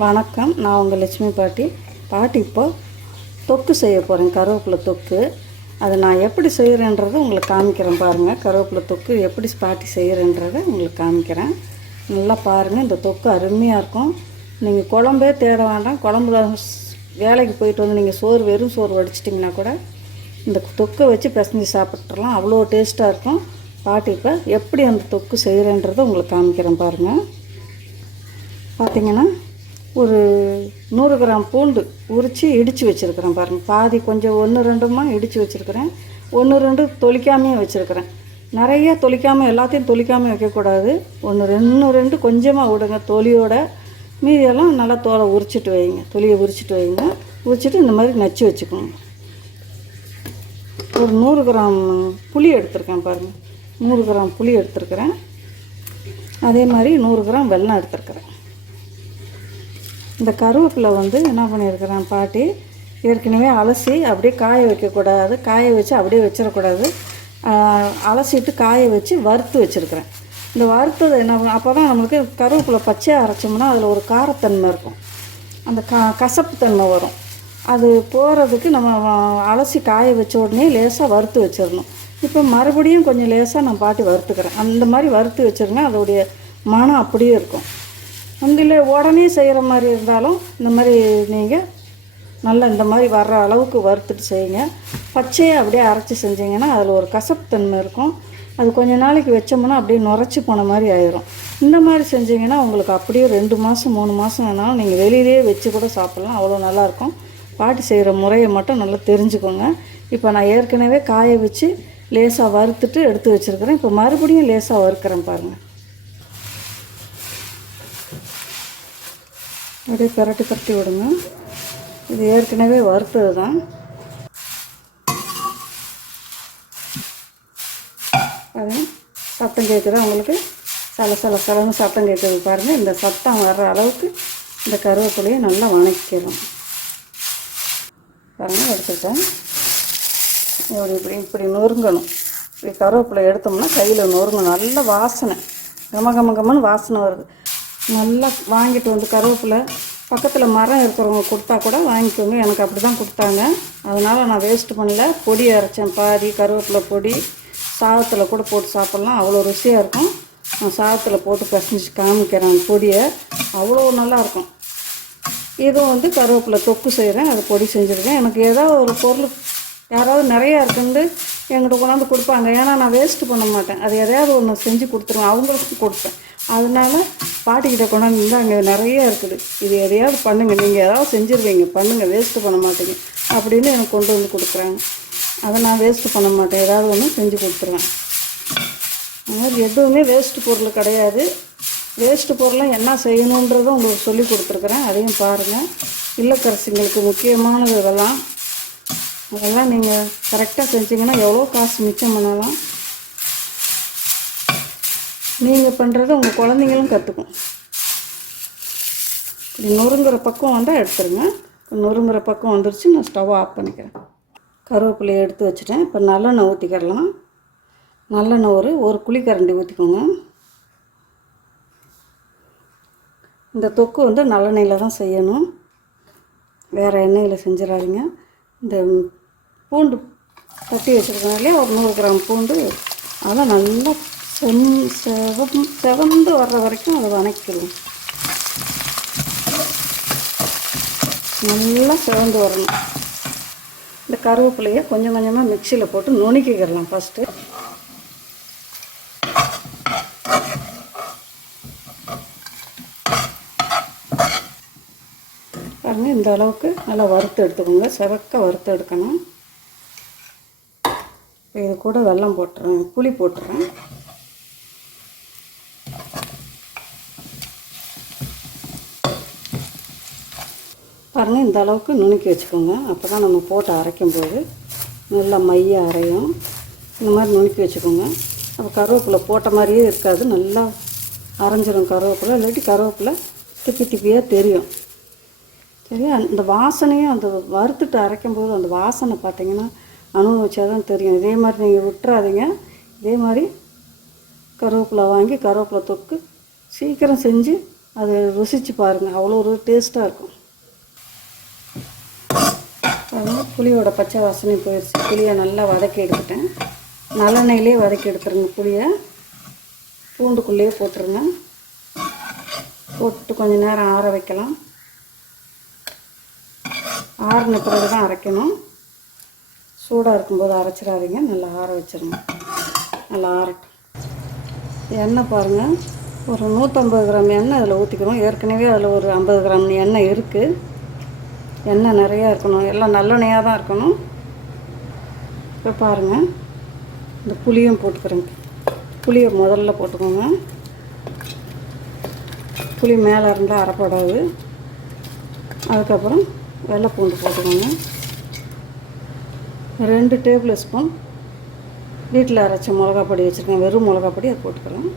வணக்கம். நான் உங்கள் லட்சுமி பாட்டி. பாட்டி இப்போ தொக்கு செய்ய போகிறேன் கருவேப்பிலை தொக்கு. அதை நான் எப்படி செய்கிறேன்றதை உங்களுக்கு காமிக்கிறேன் பாருங்கள் கருவேப்பிலை தொக்கு எப்படி பாட்டி செய்கிறேன்றதை உங்களுக்கு காமிக்கிறேன். நல்லா பாருங்கள் இந்த தொக்கு அருமையாக இருக்கும். நீங்கள் குழம்பே தேட வேண்டாம். குழம்புல வேலைக்கு போயிட்டு வந்து நீங்கள் சோறு வெறும் சோறு வடிச்சிட்டிங்கன்னா கூட இந்த தொக்கை வச்சு பிசைஞ்சு சாப்பிட்றலாம் அவ்வளோ டேஸ்ட்டாக இருக்கும். பாட்டி இப்போ எப்படி அந்த தொக்கு செய்கிறேன்றதை உங்களுக்கு காமிக்கிறேன் பாருங்கள் பார்த்தீங்கன்னா ஒரு நூறு கிராம் பூண்டு உரித்து இடித்து வச்சுருக்கிறேன் பாருங்கள் பாதி கொஞ்சம் ஒன்று ரெண்டுமா இடித்து வச்சுருக்கிறேன். ஒன்று ரெண்டு தொளிக்காமையும் வச்சுருக்கிறேன். நிறைய தொளிக்காமல் எல்லாத்தையும் தொளிக்காமல் வைக்கக்கூடாது. ஒன்று ரெண்டு ரெண்டு கொஞ்சமாக விடுங்க தொலியோட. மீதியெல்லாம் நல்லா தோலை உரிச்சிட்டு வைங்க. தொலியை உரிச்சிட்டு வைங்க. உரிச்சிட்டு இந்த மாதிரி நச்சு வச்சுக்கோங்க. ஒரு நூறு கிராம் புளி எடுத்திருக்கேன் பாருங்கள் நூறு கிராம் புளி எடுத்திருக்கிறேன். அதே மாதிரி நூறு கிராம் வெல்லம் எடுத்திருக்கிறேன். இந்த கருவேப்பிலை வந்து என்ன பண்ணியிருக்கிறேன் பாட்டி ஏற்கனவே அலசி அப்படியே காய வைக்கக்கூடாது. காய வச்சு அப்படியே வச்சிடக்கூடாது. அலசிட்டு காய வச்சு வறுத்து வச்சுருக்கிறேன். இந்த வறுத்தது என்ன பண்ண அப்போ தான் நம்மளுக்கு கருவேப்பிலை பச்சையாக அரைச்சோம்னா அதில் ஒரு காரத்தன்மை இருக்கும். அந்த க கசப்புத்தன்மை வரும். அது போகிறதுக்கு நம்ம அலசி காய வச்ச உடனே லேசாக வறுத்து வச்சிடணும். இப்போ மறுபடியும் கொஞ்சம் லேசாக நான் பாட்டி வறுத்துக்கிறேன். அந்த மாதிரி வறுத்து வச்சிருங்க அதோடைய மனம் அப்படியே இருக்கும். இல்லை உடனே செய்கிற மாதிரி இருந்தாலும் இந்த மாதிரி நீங்கள் நல்லா இந்த மாதிரி வர்ற அளவுக்கு வறுத்துட்டு செய்யுங்க. பச்சையாக அப்படியே அரைச்சி செஞ்சீங்கன்னா அதில் ஒரு கசப்புத்தன்மை இருக்கும். அது கொஞ்ச நாளைக்கு வச்சோம்னா அப்படியே நுரைச்சி போன மாதிரி ஆயிரும். இந்த மாதிரி செஞ்சீங்கன்னா உங்களுக்கு அப்படியே ரெண்டு மாதம் மூணு மாதம் வேணாலும் நீங்கள் வெளியிலேயே வச்சு கூட சாப்பிட்லாம். அவ்வளோ நல்லாயிருக்கும் பாட்டி செய்கிற முறையை மட்டும் நல்லா தெரிஞ்சுக்கோங்க. இப்போ நான் ஏற்கனவே காய வச்சு லேசாக வறுத்துட்டு எடுத்து வச்சுருக்கிறேன். இப்போ மறுபடியும் லேசாக வறுக்கிறேன் பாருங்கள் அப்படியே பரட்டி பரட்டி விடுங்க. இது ஏற்கனவே வறுத்தது தான். அது சத்தம் கேட்குது உங்களுக்கு? சல சல சலன்னு சத்தம் கேட்குது பாருங்கள் இந்த சத்தம் வர்ற அளவுக்கு இந்த கருவேப்பிலையை நல்லா வணக்கிடும் பாருங்கள் எடுத்துட்டேன். இப்படி இப்படி இப்படி நொறுங்கணும். இப்படி கருவேப்பிலை எடுத்தோம்னா கையில் நொறுங்கணும். நல்ல வாசனை. கம கம கமன்னு வாசனை வருது. நல்லா வாங்கிட்டு வந்து கருவேப்பிலை பக்கத்தில் மரம் இருக்கிறவங்க கொடுத்தா கூட வாங்கிக்கோங்க. எனக்கு அப்படி தான் கொடுத்தாங்க. அதனால் நான் வேஸ்ட்டு பண்ணல. பொடி அரைச்சேன் பாதி கருவேப்பிலை பொடி சாதத்தில் கூட போட்டு சாப்பிட்லாம். அவ்வளோ ருசியாக இருக்கும். நான் சாதத்தில் போட்டு பசஞ்சு காமிக்கிறேன் பொடியை. அவ்வளோ நல்லாயிருக்கும் இதுவும் வந்து கருவேப்பிலை தொக்கு செய்கிறேன் அது பொடி செஞ்சுருக்கேன். எனக்கு ஏதாவது ஒரு பொருள் யாராவது நிறையா இருக்குன்னு எங்கிட்ட கொண்டாந்து கொடுப்பாங்க. ஏன்னா நான் வேஸ்ட்டு பண்ண மாட்டேன். அது எதையாவது ஒன்று செஞ்சு கொடுத்துருவேன். அவங்களுக்கும் கொடுப்பேன். அதனால பாட்டிக்கிட்ட கொண்டாந்து இருந்தால் அங்கே நிறைய இருக்குது. இது எதையாவது பண்ணுங்கள் நீங்கள் ஏதாவது செஞ்சுருவீங்க. பண்ணுங்கள் வேஸ்ட்டு பண்ண மாட்டீங்க. அப்படின்னு எனக்கு கொண்டு வந்து கொடுக்குறாங்க. அதை நான் வேஸ்ட்டு பண்ண மாட்டேன். ஏதாவது ஒன்று செஞ்சு கொடுத்துருவேன். அதனால் எதுவுமே வேஸ்ட்டு பொருள் கிடையாது. வேஸ்ட்டு பொருளை என்ன செய்யணுன்றதும் உங்களுக்கு சொல்லி கொடுத்துருக்குறேன். அதையும் பாருங்கள் இல்லக்கரசிங்களுக்கு முக்கியமானது இதெல்லாம். அதெல்லாம் நீங்கள் கரெக்டாக செஞ்சிங்கன்னா எவ்வளோ காசு மிச்சம் பண்ணலாம். நீங்கள் பண்ணுறது உங்கள் குழந்தைங்களும் கற்றுக்கும் இப்படி நொறுங்குற பக்கம் வந்தால் எடுத்துருங்க. இப்போ நொறுங்குற பக்கம் வந்துருச்சு நான் ஸ்டவ் ஆஃப் பண்ணிக்கிறேன். கருவேப்பிலையை எடுத்து வச்சுட்டேன். இப்போ நல்லெண்ணெய் ஊற்றிக்கிறலாம் நல்லெண்ணெய் ஒரு ஒரு குழிக்கரண்டி ஊற்றிக்கோங்க இந்த தொக்கு வந்து நல்லெண்ணெயில் தான் செய்யணும். வேறு எண்ணெயில் செஞ்சிடாதீங்க. இந்த பூண்டு தட்டி வச்சுருக்கனாலே ஒரு நூறு கிராம் பூண்டு அதெல்லாம் நல்லா செம் செவம் செவந்து வர்ற வரைக்கும் அதை வதக்கிடுவோம் நல்லா செவந்து வரணும். இந்த கருவேப்பிலையை கொஞ்சம் கொஞ்சமாக மிக்சியில் போட்டு நுணுக்கிக்கிறலாம் ஃபஸ்ட்டு பாருங்க இந்த அளவுக்கு நல்லா வறுத்து எடுத்துக்கோங்க. செவக்க வறுத்து எடுக்கணும். இது கூட வெல்லம் போட்டுறேன் புளி போட்டுறேன். பாருங்கள் இந்த அளவுக்கு நுணுக்கி வச்சுக்கோங்க. அப்போ தான் நம்ம போட்டு அரைக்கும்போது நல்லா மைய அரையும். இந்த மாதிரி நுணுக்கி வச்சுக்கோங்க. அப்போ கருவேப்பிலை போட்ட மாதிரியே இருக்காது. நல்லா அரைஞ்சிரும் கருவேப்பிலை. இல்லாட்டி கருவேப்பிலை திப்பி திப்பியாக தெரியும். சரி அந்த வாசனையும் அந்த வறுத்துட்டு அரைக்கும் போது அந்த வாசனை பார்த்தீங்கன்னா அனுபவிச்சா தான் தெரியும். இதே மாதிரி நீங்கள் விட்டுறாதீங்க. இதே மாதிரி கருவேப்பிலை வாங்கி கருவேப்பிலை தொக்கு சீக்கிரம் செஞ்சு அதை ருசித்து பாருங்கள் அவ்வளோ ஒரு டேஸ்ட்டாக இருக்கும். அதனால் புளியோட பச்சை வாசனை போயிடுச்சு புளியை நல்லா வதக்கி எடுத்துட்டேன். நல்லெண்ணெயிலே வதக்கி எடுத்துருங்க புளியை. பூண்டுக்குள்ளேயே போட்டுருங்க. போட்டு கொஞ்சம் நேரம் ஆற வைக்கலாம். ஆறின பிறகு தான் அரைக்கணும். சூடாக இருக்கும்போது அரைச்சிடாதீங்க. நல்லா ஆற வச்சிருங்க. நல்லா ஆறட்டும். எண்ணெய் பாருங்கள் ஒரு நூற்றம்பது கிராம் எண்ணெய் அதில் ஊற்றிக்கிறோம் ஏற்கனவே அதில் ஒரு ஐம்பது கிராம் எண்ணெய் இருக்குது எண்ணெய் நிறையா இருக்கணும். எல்லாம் நல்லெண்ணெயாக தான் இருக்கணும். இப்போ பாருங்கள் இந்த புளியும் போட்டுக்கிறேங்க. புளியை முதல்ல போட்டுக்கோங்க. புளி மேலே இருந்தால் அரைப்படாது. அதுக்கப்புறம் வெள்ளை பூண்டு போட்டுக்கோங்க. ரெண்டு டேபிள் ஸ்பூன் வீட்டில் அரைச்ச மிளகா பொடி வச்சுருக்கேன். வெறும் மிளகா பொடி அதை போட்டுக்கிறோம்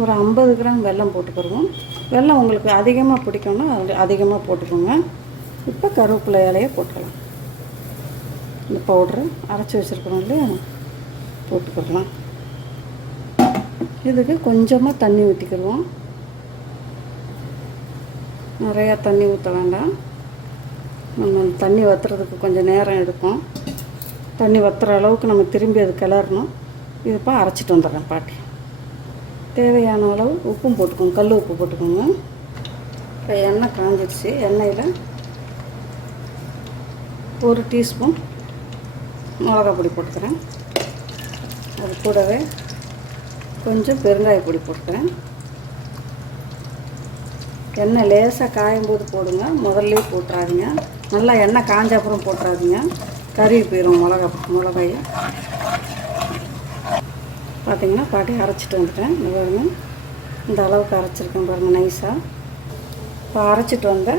ஒரு ஐம்பது கிராம் வெல்லம் போட்டுக்கிறோம். வெள்ளம் உங்களுக்கு அதிகமாக பிடிக்கும்னா அது அதிகமாக போட்டுக்கோங்க. இப்போ கருவேப்பிலை இலையை போட்டுக்கலாம். இந்த பவுட்ரு அரைச்சி வச்சுருக்கிறோம் இல்லையா? போட்டுக்கலாம். இதுக்கு கொஞ்சமாக தண்ணி ஊற்றிக்கிடுவோம் நிறையா தண்ணி ஊற்ற வேண்டாம். நம்ம தண்ணி வற்றுறதுக்கு கொஞ்சம் நேரம் எடுக்கும். தண்ணி வத்துற அளவுக்கு நம்ம திரும்பி அது கிளறணும். இதுப்போ அரைச்சிட்டு வந்துடுறேன் பாட்டி. தேவையான அளவு உப்பும் போட்டுக்கோங்க. கல் உப்பு போட்டுக்கோங்க. இப்போ எண்ணெய் காஞ்சிடுச்சு. எண்ணெயில் ஒரு டீஸ்பூன் மிளகா பொடி போட்டுக்கிறேன். அது கூடவே கொஞ்சம் பெருங்காய பொடி போட்டுக்கிறேன். எண்ணெய் லேசாக காயும் போது போடுங்க. முதல்ல போட்டுறாதீங்க. நல்லா எண்ணெய் காஞ்ச அப்புறம் போட்டுறாதீங்க. கறி போயிடும் மிளகா மிளகாயை. பார்த்திங்கன்னா பாட்டி அரைச்சிட்டு வந்துட்டேன். இந்த பாருங்கள் இந்த அளவுக்கு அரைச்சிருக்கேன் பாருங்கள் நைஸாக இப்போ அரைச்சிட்டு வந்த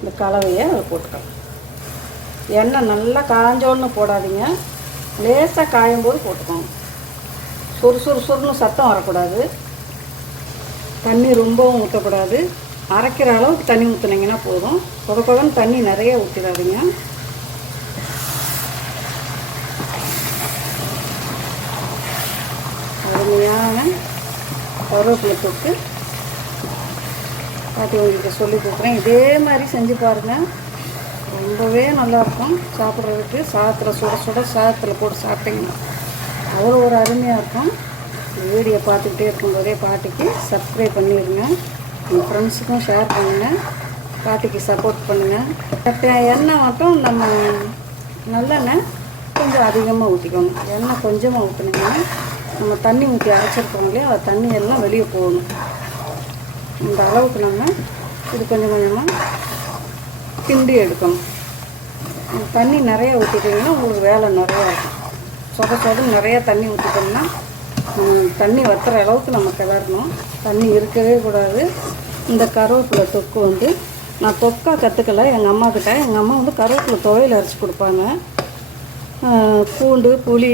இந்த கலவையை அதை போட்டுக்கலாம். எண்ணெய் நல்லா காஞ்சோன்னு போடாதீங்க. லேசாக காயும் போது போட்டுக்கோங்க. சுறு சுறு சுருன்னு சத்தம் வரக்கூடாது. தண்ணி ரொம்பவும் ஊற்றக்கூடாது. அரைக்கிற அளவுக்கு தண்ணி ஊற்றுனீங்கன்னா போதும். கொத கொதன்னு தண்ணி நிறைய ஊற்றிடாதீங்க அருமையான கருவேப்பிலை தொட்டு பாட்டி உங்களுக்கு சொல்லி கொடுக்குறேன். இதே மாதிரி செஞ்சு பாருங்கள் ரொம்பவே நல்லாயிருக்கும். சாப்பிட்றதுக்கு சாதத்தில் சுட சுட சாதத்தில் போட்டு சாப்பிட்டீங்கன்னா அவ்வளோ ஒரு அருமையாக இருக்கும். வீடியோ பார்த்துக்கிட்டே இருக்கும்போதே பாட்டிக்கு சப்ஸ்கிரைப் பண்ணிடுங்க. உங்கள் ஃப்ரெண்ட்ஸுக்கும் ஷேர் பண்ணுங்கள் பாட்டிக்கு சப்போர்ட் பண்ணுங்கள் எண்ணெய் மட்டும் நம்ம நல்லெண்ணெய் கொஞ்சம் அதிகமாக ஊற்றிக்கணும் எண்ணெய் கொஞ்சமாக ஊற்றினீங்கன்னா நம்ம தண்ணி ஊற்றி அரைச்சிருக்கோம் இல்லையா? அது தண்ணி எல்லாம் வெளியே போகணும். இந்த அளவுக்கு நம்ம இது கொஞ்சம் கொஞ்சமாக கிண்டி எடுக்கணும். தண்ணி நிறைய ஊற்றிட்டிங்கன்னா உங்களுக்கு வேலை நிறையா இருக்கும். சொத சொத நிறையா தண்ணி ஊற்றிட்டோம்னா தண்ணி வத்துற அளவுக்கு நம்ம கிளறணும் தண்ணி இருக்கவே கூடாது. இந்த கருவேப்பிலை தொக்கு வந்து நான் தொக்கா கற்றுக்கல எங்கள் அம்மா கிட்ட. எங்கள் அம்மா வந்து கருவேப்பிலை துவையில் அரைச்சி கொடுப்பாங்க. பூண்டு புளி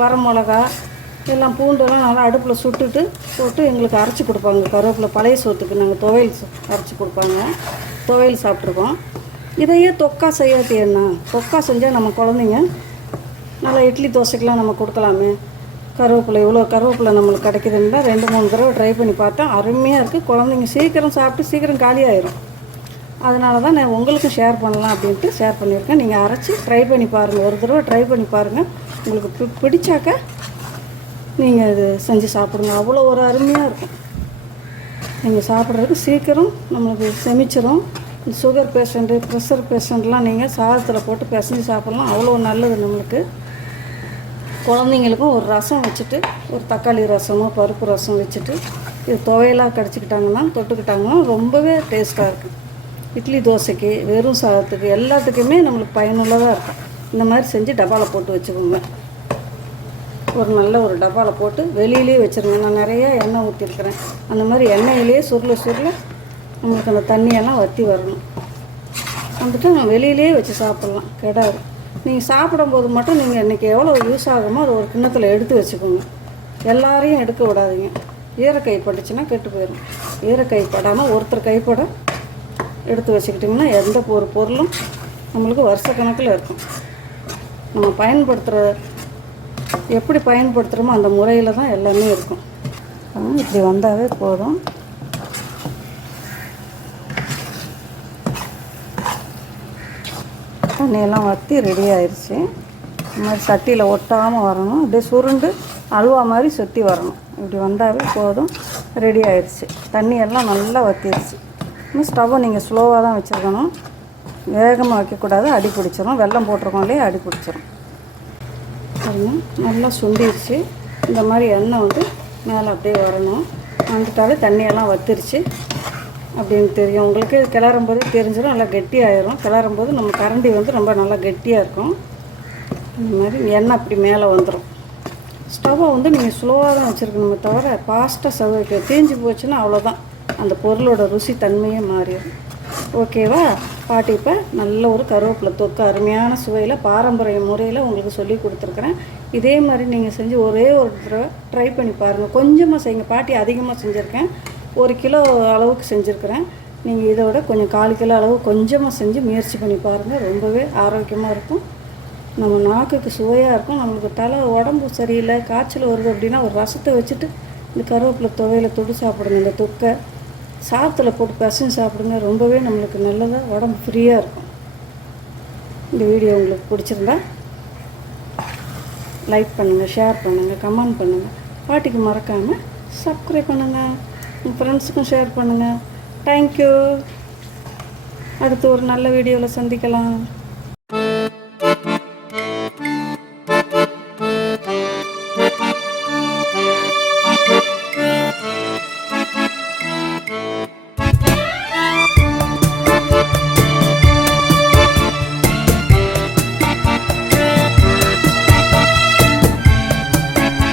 வரமிளகா எல்லாம் பூண்டெல்லாம் நல்லா அடுப்பில் சுட்டுட்டு போட்டு எங்களுக்கு அரைச்சி கொடுப்பாங்க. கருவேப்பிலை பழைய சோத்துக்கு நாங்கள் துவையல் அரைச்சி கொடுப்பாங்க. துவையல் சாப்பிட்ருக்கோம் இதையே தொக்கா செய்யறது என்ன? தொக்கா செஞ்சால் நம்ம குழந்தைங்க நல்லா இட்லி தோசைக்கெலாம் நம்ம கொடுக்கலாமே. கருவேப்பிலை இவ்வளோ கருவேப்பிலை நம்மளுக்கு கிடைக்குதுன்னா ரெண்டு மூணு தடவை ட்ரை பண்ணி பார்த்தா அருமையாக இருக்குது குழந்தைங்க சீக்கிரம் சாப்பிட்டு சீக்கிரம் காலியாயிரும் அதனால தான் நான் உங்களுக்கும் ஷேர் பண்ணலாம் அப்படின்ட்டு ஷேர் பண்ணியிருக்கேன். நீங்கள் அரைச்சி ட்ரை பண்ணி பாருங்கள் ஒரு தடவை ட்ரை பண்ணி பாருங்கள் உங்களுக்கு பி பிடிச்சாக்க நீங்கள் இது செஞ்சு சாப்பிடுங்க. அவ்வளோ ஒரு அருமையாக இருக்கும். நீங்கள் சாப்பிட்றதுக்கு சீக்கிரம் நம்மளுக்கு செமிச்சிடும் சுகர் பேஷண்ட்டு ப்ரெஷர் பேஷண்ட்லாம் நீங்கள் சாதத்தில் போட்டு பிசைஞ்சு சாப்பிட்லாம். அவ்வளோ நல்லது நம்மளுக்கு. குழந்தைங்களுக்கும் ஒரு ரசம் வச்சுட்டு ஒரு தக்காளி ரசமோ பருப்பு ரசம் வச்சுட்டு இது துவையலாக கடிச்சிக்கிட்டாங்கன்னா தொட்டுக்கிட்டாங்கன்னா ரொம்பவே டேஸ்ட்டாக இருக்கும். இட்லி தோசைக்கு வெறும் சாதத்துக்கு எல்லாத்துக்குமே நம்மளுக்கு பயனுள்ளதாக இருக்கும். இந்த மாதிரி செஞ்சு டப்பாவில் போட்டு வச்சுக்கோங்க. ஒரு நல்ல ஒரு டப்பாவில் போட்டு வெளியிலே வச்சுருங்க. நான் நிறையா எண்ணெய் ஊற்றிருக்கிறேன் அந்த மாதிரி எண்ணெயிலே சுருள சுருள நம்மளுக்கு அந்த தண்ணியெல்லாம் வற்றி வரணும். வந்துட்டு நம்ம வெளியிலே வச்சு சாப்பிட்லாம். கெடாது. நீங்கள் சாப்பிடும்போது மட்டும் நீங்கள் இன்றைக்கி எவ்வளோ யூஸ் ஆகுமோ அதை ஒரு கிண்ணத்தில் எடுத்து வச்சுக்கோங்க. எல்லாரையும் எடுக்க விடாதீங்க. ஈரக்கை பட்டுச்சுன்னா கெட்டு போயிடும் ஈரக்கை படாமல் ஒருத்தர் கைப்பட எடுத்து வச்சுக்கிட்டிங்கன்னா எந்த ஒரு பொருளும் நம்மளுக்கு வருஷக்கணக்கில் இருக்கும். நம்ம பயன்படுத்துகிற எப்படி பயன்படுத்துகிறோமோ அந்த முறையில் தான் எல்லாமே இருக்கும். இப்படி வந்தாவே போதும். தண்ணியெல்லாம் வற்றி ரெடி ஆயிடுச்சு இந்த மாதிரி சட்டியில் ஒட்டாமல் வரணும். அப்படியே சுருண்டு அல்வா மாதிரி சுற்றி வரணும். இப்படி வந்தாவே போதும். ரெடி ஆயிடுச்சு தண்ணியெல்லாம் நல்லா வற்றிடுச்சு இன்னும் ஸ்டவ்வை நீங்கள் ஸ்லோவாக தான் வச்சுருக்கணும். வேகமாக வைக்கக்கூடாது. அடி பிடிச்சிரும். வெள்ளம் போட்டிருக்கோம் இல்லையே? அடி பிடிச்சிரும். பாருங்கள் நல்லா சுண்டிடுச்சு இந்த மாதிரி எண்ணெய் வந்து மேலே அப்படியே வரணும். வந்துட்டாலே தண்ணியெல்லாம் வத்துருச்சு. அப்படின்னு தெரியும். உங்களுக்கு கிளறும் போது தெரிஞ்சிடும் நல்லா கெட்டியாயிரும். கிளறும் போது நம்ம கரண்டி வந்து ரொம்ப நல்லா கெட்டியாக இருக்கும். இந்த மாதிரி எண்ணெய் அப்படி மேலே வந்துடும் ஸ்டவ்வை வந்து நீங்கள் ஸ்லோவாக தான் வச்சுருக்கணுமே தவிர ஃபாஸ்ட்டாக ஸ்டவ் தேஞ்சு போச்சுன்னா அவ்வளோதான் அந்த பொருளோட ருசி தன்மையே மாறிடும். ஓகேவா? பாட்டி இப்போ நல்ல ஒரு கருவேப்பிலை தொக்கு அருமையான சுவையில் பாரம்பரிய முறையில் உங்களுக்கு சொல்லி கொடுத்துருக்குறேன். இதே மாதிரி நீங்கள் செஞ்சு ஒரே ஒரு தடவை ட்ரை பண்ணி பாருங்கள் கொஞ்சமாக செய்யுங்க. பாட்டி அதிகமாக செஞ்சுருக்கேன். ஒரு கிலோ அளவுக்கு செஞ்சுருக்குறேன். நீங்கள் இதோட கொஞ்சம் கால் கிலோ அளவு கொஞ்சமாக செஞ்சு முயற்சி பண்ணி பாருங்கள் ரொம்பவே ஆரோக்கியமாக இருக்கும். நம்ம நாக்குக்கு சுவையாக இருக்கும். நம்மளுக்கு தலை உடம்பு சரியில்லை காய்ச்சல் வருது அப்படின்னா ஒரு ரசத்தை வச்சுட்டு இந்த கருவேப்பிலை துவையில் தொட்டு சாப்பிடுங்க. இந்த தொக்கை. சாத்தில் போட்டு பசங்க சாப்பிடுங்க. ரொம்பவே நம்மளுக்கு நல்லதாக உடம்பு ஃப்ரீயாக இருக்கும். இந்த வீடியோ உங்களுக்கு பிடிச்சிருந்தா லைக் பண்ணுங்கள் ஷேர் பண்ணுங்கள் கமெண்ட் பண்ணுங்கள் பாட்டிக்கு மறக்காமல் சப்ஸ்கிரைப் பண்ணுங்கள் உங்கள் ஃப்ரெண்ட்ஸுக்கும் ஷேர் பண்ணுங்கள் தேங்க்யூ அடுத்து ஒரு நல்ல வீடியோவில் சந்திக்கலாம்.